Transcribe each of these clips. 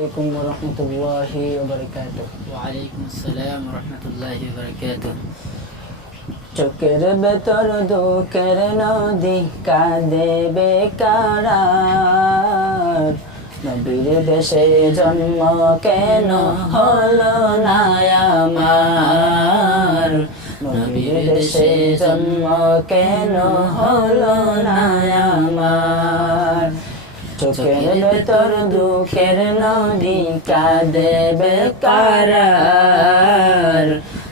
আলাইকুম রহমতুল্লাহি ওয়ালাইকুম আসসালাম রহমতুল্লাহি চোখের বেতর দুঃখের নদী কাঁদে বেকার নবীর দেশে জন্ম কেন হলো না আমার? নবীর দেশে জন্ম কেন হলো না চোখের ভেতর দুঃখের নদী কাঁদে বেকার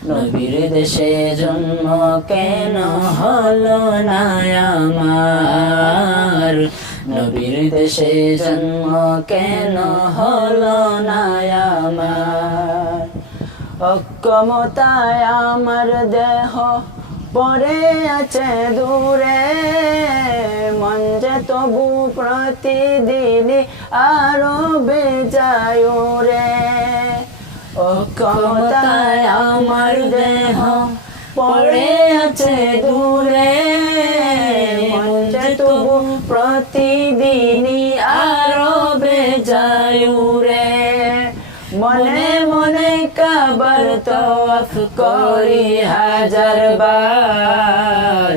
নবীর দেশে জন্ম কেন হলো আমার? নবীর দেশে জন্ম কেন হলো আমার? অক্ষমতায় আমার দেহ পড়ে আছে দূরে। তবু প্রতিদিন আরও বেজায় রে। ও অক্ষমতায় আমার দেহ পড়ে আছে দূরে। তবু প্রতিদিনই আরও বেজায় রে। মনে মনে কাবার তওয়াফ করি হাজার বার।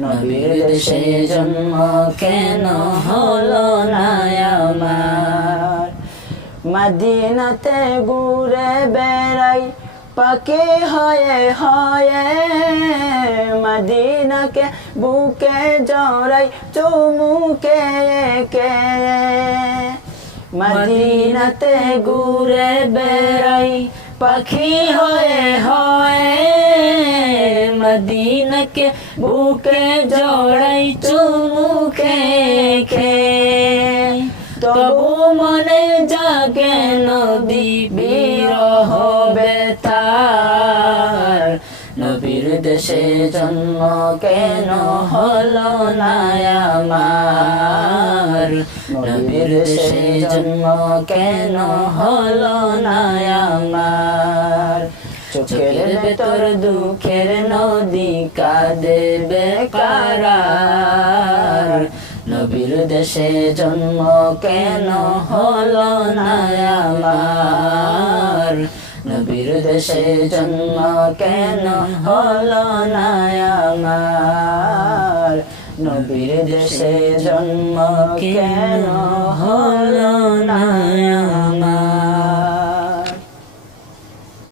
নবীর দেশে জন্ম কেন হলো আমার মদিনাতে ঘুরে বেড়াই পাকে হয়ে হয়ে মদিনাকে বুকে জড়াই, চুমুকে কে মদিনাতে ঘুরে বেড়াই, পাখি হয়ে হয়ে মদিনাকে বুকে জড়াই চুমুকে কে তবু মনে জাগে নদী বিরহ বেতার নবীর দেশে জন্ম কেন হলো না আমার নবীর দেশে জন্ম কেন হলো না আমার চোখের ভেতর দুঃখের নদী কাঁদে বেকার নবীর দেশে জন্ম কেন হলো না আমার? নবীর দেশে জন্ম কেন হলো না আমার? নবীর দেশে জন্ম কেন হলো না